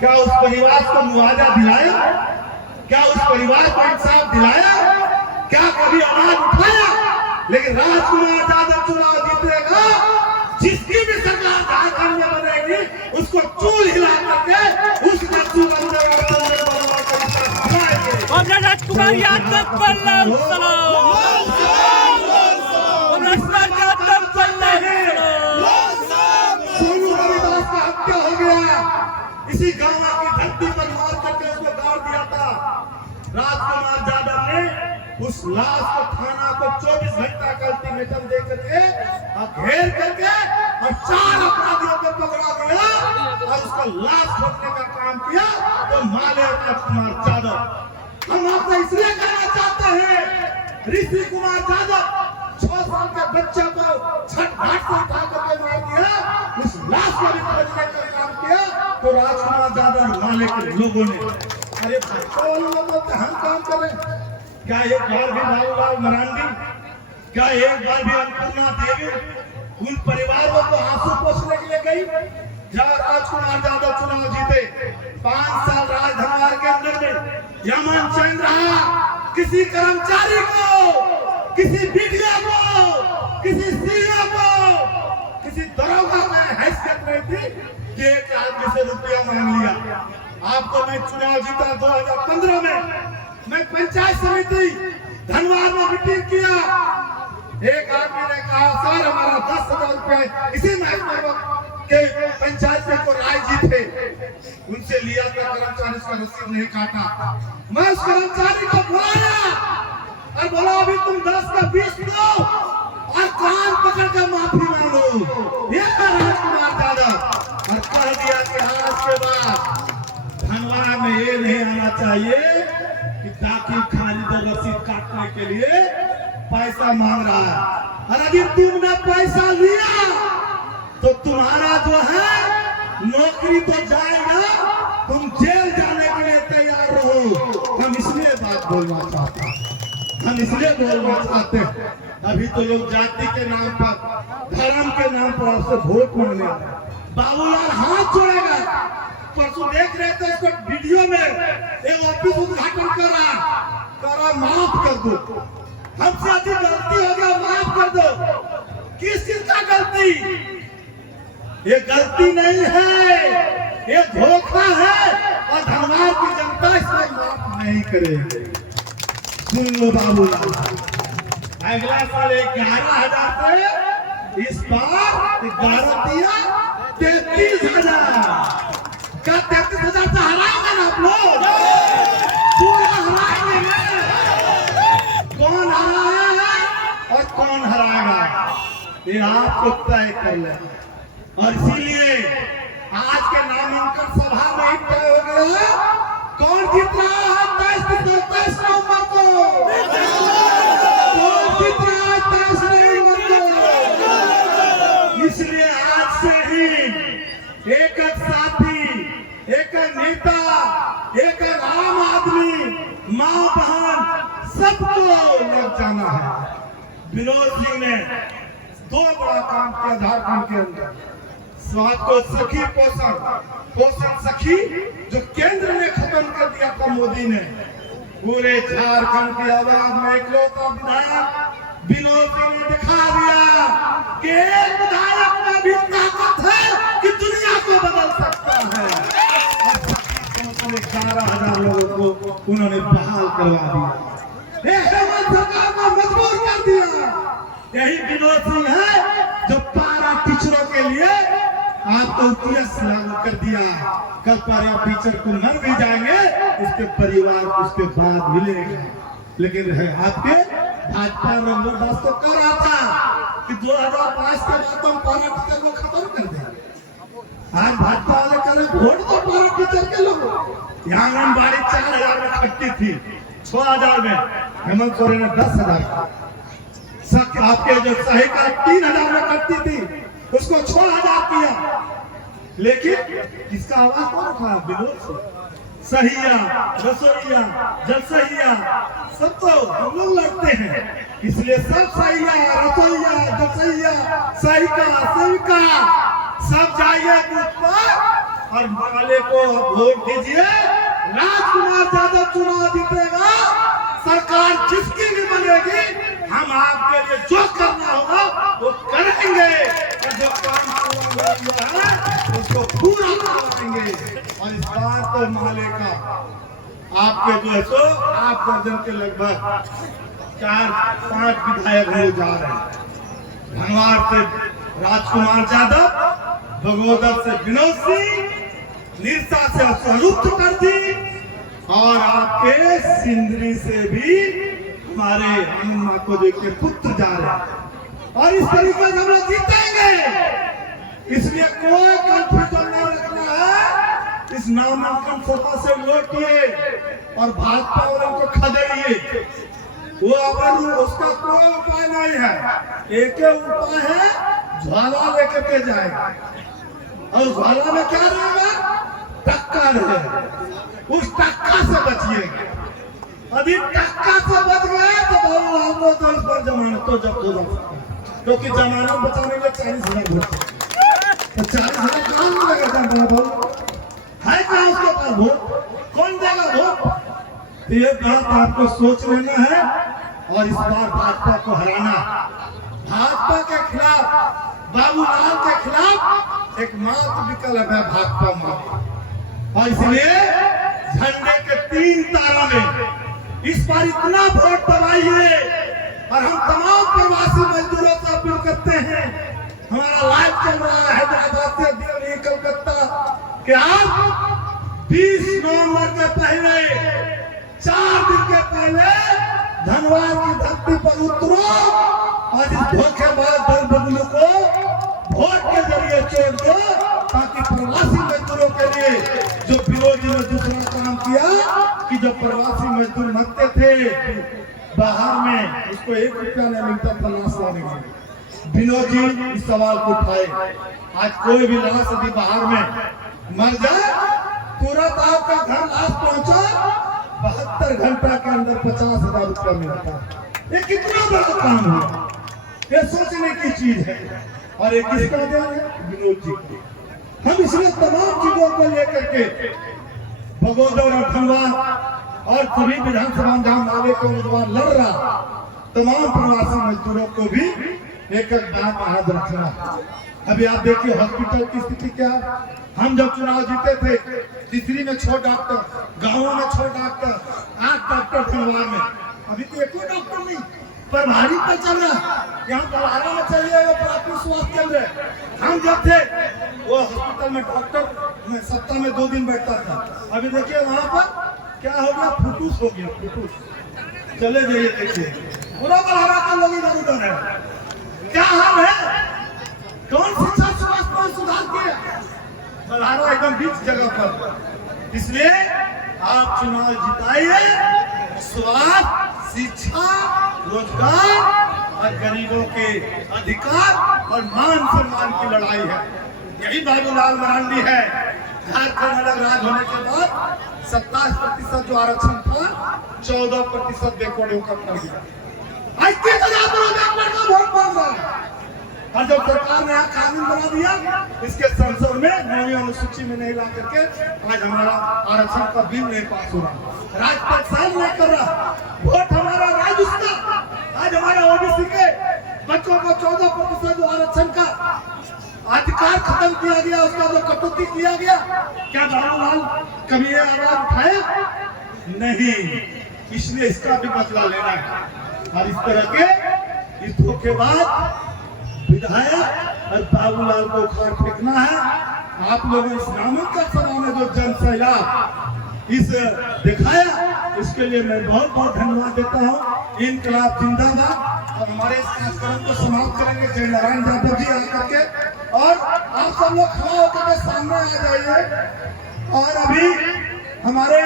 क्या उस परिवार को मुआवजा दिलाया? क्या उस परिवार को इंसाफ दिलाया? क्या कभी आवाज उठाया? लेकिन राजकुमार यादव चुनाव जीतेगा, जिसकी भी सरकार झारखंड में बनेगी उसको चूल हिला करके उस राजकुमार यादव पर सोनू रविदास का हत्या हो गया, इसी गांव की धरती पर मार करके उसको गाड़ दिया था। राजकुमार यादव ने उस लाश को थाना को 24 घंटा का अल्टीमेटम दे करके घेर करके और 4 अपराधियों को पकड़ा दिया और उसका लाश खोदने का काम किया। तो माले राजकुमार यादव हम आपसे इसलिए कहना चाहते हैं, ऋषि कुमार यादव 6 साल के बच्चे को छठ घाट से उठा करके मार दिया, उस लाश को भी खोदने का काम किया। तो राजकुमार यादव माले के लोगों ने अरे कौन लोग हम काम करें? क्या एक बार भी बाबूलाल मरांडी, क्या एक बार भी अन्नपूर्णा देवी उन परिवारों को आंसू पोंछने के लिए गई? जब राजकुमार यादव चुनाव जीते 5 साल राजधनवार के अंदर में यमन चैन रहा, किसी कर्मचारी को, किसी बीडीओ को, किसी सीओ को, किसी दरोगा में हैसियत नहीं थी कि एक आदमी से रुपया मांग लिया। आपको मैं चुनाव जीता 2015 में, मैं पंचायत समिति धनवार में मीटिंग किया। एक आदमी ने कहा सर हमारा 10,000 रुपए इसी महकमे के पंचायत में को राय जी थे, उनसे लिया था, कर्मचारी का रसीद नहीं काटा। मैं उस कर्मचारी को बुलाया और बोला अभी तुम 10 का 20 दो और कान पकड़ कर माफी मांगो। ये राजकुमार यादव और कह दिया कि आज के बाद धनवार में ये नहीं आना चाहिए कि दाखिल खारिज रसीद काटने के लिए पैसा मांग रहा है। और अगर तुमने पैसा लिया तो तुम्हारा जो है नौकरी तो जाएगा, तुम जेल जाने के लिए तैयार रहो। हम इसलिए बात बोलना चाहते हैं, हम इसलिए बोलना चाहते हैं। अभी तो लोग जाति के नाम पर, धर्म के नाम पर आपसे वोट मांगने, बाबूलाल हाथ जोड़ेगा। परसों देख रहे थे इसको वीडियो में, एक ऑफिस उद्घाटन कर रहा माफ कर दो, हमसे अधिक गलती हो गया माफ कर दो। किस चीज का गलती? ये गलती नहीं है, ये धोखा है और धनवार की जनता इसमें माफ नहीं करेगी। सुन लो बाबूलाल, अगला साल 11,000 से इस बार 11 दिया 33,000। क्या 33,000 से हराएंगे ना आप लोग? पूरा हराएंगे। कौन हराया है और कौन हराएगा ये आपको तय कर लेना। और इसीलिए आज के नामांकन सभा में ही तय हो गया कौन जीत रहा है 23 नवंबर को। कौन जीत रहा है 23 नवंबर को। इसलिए आज से ही एक साथी, एक नेता, एक आम आदमी, माँ बहन सबको लग जाना है। विनोद सिंह ने 2 बड़ा काम किया झारखंड के अंदर। स्वास्थ्य को सखी पोषण सखी जो केंद्र ने खत्म कर दिया था मोदी ने, पूरे झारखंड की आवाज में इकलौता विधायक विनोद सिंह ने दिखा दिया कि एक विधायक में भी ताकत है कि दुनिया को बदल सकता है। 11,000 लोगों को उन्होंने बहाल करवा दिया, हेमंत सरकार को मजबूर कर दिया। यही विनोद सिंह है जो पारा टीचरों के लिए आपको उपदेश लागू कर दिया। कल पारा टीचर को मर भी जाएंगे, उसके परिवार को उसके बाद मिलेगा। लेकिन है आपके भाजपा रंगदास तो कर रहा था कि 2005 के बाद हम पारा टीचर को खत्म कर देंगे। आज भाजपा वाले करें वोट तो पारा टीचर के लोग। यहाँ आंगनबाड़ी 4,000 में खटती थी, 6,000 में हेमंत सोरेन ने 10,000। आपके जो सहायिका 3,000 में कटती थी उसको 6,000 किया। लेकिन इसका आवाज कौन था? विनोद सिंह। सहिया, रसोईया, जलसहिया सब तो हम लोग लड़ते हैं, इसलिए सब सहिया, रसोईया, जलसहिया, सहिका, सेविका सब जाइए बूथ पर और माले को वोट दीजिए। राजकुमार यादव चुनाव जीतेगा, सरकार जिसकी भी बनेगी, हम आपके लिए जो करना होगा वो करेंगे और जो काम पूरा हुआ है उसको पूरा करवाएंगे। और इस बार तो माले का आपके जो है सो आप दर्जन के लगभग 4-5 विधायक हो जा रहे हैं। धनवार से राजकुमार यादव, बगोदर से विनोद सिंह, निरसा से स्वरूप चटर्जी और आपके सिंदरी से भी हमारे हनुमा को के पुत्र जा रहे हैं। और इस तरीके से हम लोग जीतेंगे, इसलिए कोई कंफ्यूजन नहीं रखना है। इस नामांकन सभा से लौटिए और भाजपा वालों को खदेड़िए। वो अपन उसका कोई उपाय नहीं है, एक ही उपाय है, ज्वाला लेकर के जाएगा। और ज्वाला में क्या रहेगा? टक्का रहेगा, उस टक्का से बचिएगा। अभी टक्का से बच गए तो हमको तो इस पर जमानत तो जब्त हो सकता है, क्योंकि जमानत बचाने में 40,000 वोट, तो 40,000 कहाँ मिलेगा? वोट है कहाँ उसके पास? वोट कौन देगा वोट? ये बात आपको सोच लेना है और इस बार भाजपा को हराना। भाजपा के खिलाफ, बाबूलाल के खिलाफ एकमात्र विकल्प है भाजपा में। और इसलिए झंडे के 3 तारों में इस बार इतना वोट दबाइए। और हम तमाम प्रवासी मजदूरों से अपील करते हैं, हमारा लाइव चल रहा है हैदराबाद से दिल्ली, कलकत्ता, कि आप 20 नवंबर के पहले, 4 दिन के पहले धनवार की धरती पर उतरो और इस धोखेबाज दल बदलू को वोट के जरिए छोड़ दो, ताकि प्रवासी मजदूरों के लिए जो विरोधी ने दूसरा काम किया कि जो प्रवासी मजदूर मरते थे बाहर में, उसको 1 रुपया नहीं मिलता था लाश लाने के। विनोद जी इस सवाल को उठाए। आज कोई भी लाश यदि बाहर में मर जाए, तुरंत आपका घर लाश पहुंचा, 72 घंटा के अंदर 50,000 रुपया मिलता है। ये कितना बड़ा काम है, ये सोचने की चीज है। और एक किसका ध्यान है? विनोद जी की। हम इसलिए तमाम चीजों को लेकर के बगोदर और धनवार और सभी विधानसभा जहां माले का उम्मीदवार लड़ रहा, तमाम प्रवासी मजदूरों को भी एक बात याद रखना। अभी आप देखिए हॉस्पिटल की स्थिति क्या है। हम जब चुनाव जीते थे, तीसरी में 6 डॉक्टर, गाँवों में 6 डॉक्टर, 8 डॉक्टर धनवार में। अभी तो एक डॉक्टर नहीं, प्रभारी पर चल रहा। यहाँ बलहारा में चलिए वो प्राथमिक स्वास्थ्य केंद्र, हम जब थे वो हॉस्पिटल में डॉक्टर सप्ताह में 2 दिन बैठता था। अभी देखिए वहाँ पर क्या हो गया, फुटूस हो गया, फुटूस। चले जाइए देखिए, पूरा बलहारा का लोग इधर उधर है। क्या हाल है? कौन शिक्षा स्वास्थ्य में सुधार किया? बलहारा एकदम बीच जगह पर। इसलिए आप चुनाव जिताइए, स्वास्थ्य, शिक्षा, रोजगार और गरीबों के अधिकार और मान सम्मान की लड़ाई है। यही बाबूलाल मरांडी है। झारखंड अलग राज्य होने के बाद 27% जो आरक्षण था, 14% बैकवर्ड कर दिया। 21,000 बैकवर्ड का वोट मांग रहा है। और जब सरकार ने यहाँ कानून बना दिया, इसके संसद में 9वीं अनुसूची में नहीं ला करके आज हमारा आरक्षण का बिल नहीं पास हो रहा, राज्यपाल साइन नहीं कर रहा। वोट हमारा राज्य उसका। आज हमारे ओबीसी के बच्चों को 14% जो आरक्षण का अधिकार खत्म किया गया, उसका जो कटौती किया गया, क्या बाबूलाल कभी ये आवाज उठाया? नहीं। इसलिए इसका भी बदला लेना है। और इस तरह के इस धोखेबाज विधायक और बाबूलाल को उखाड़ फेंकना है। आप लोगों इस नामांकन सभा में जो जन सैलाब इस दिखाया, इसके लिए मैं बहुत बहुत धन्यवाद देता हूँ। इनकलाब जिंदाबाद। और हमारे इस कार्यक्रम को समाप्त करेंगे जय नारायण यादव जी आकर के, और आप सब लोग खड़ा होकर के सामने आ जाइए। और अभी हमारे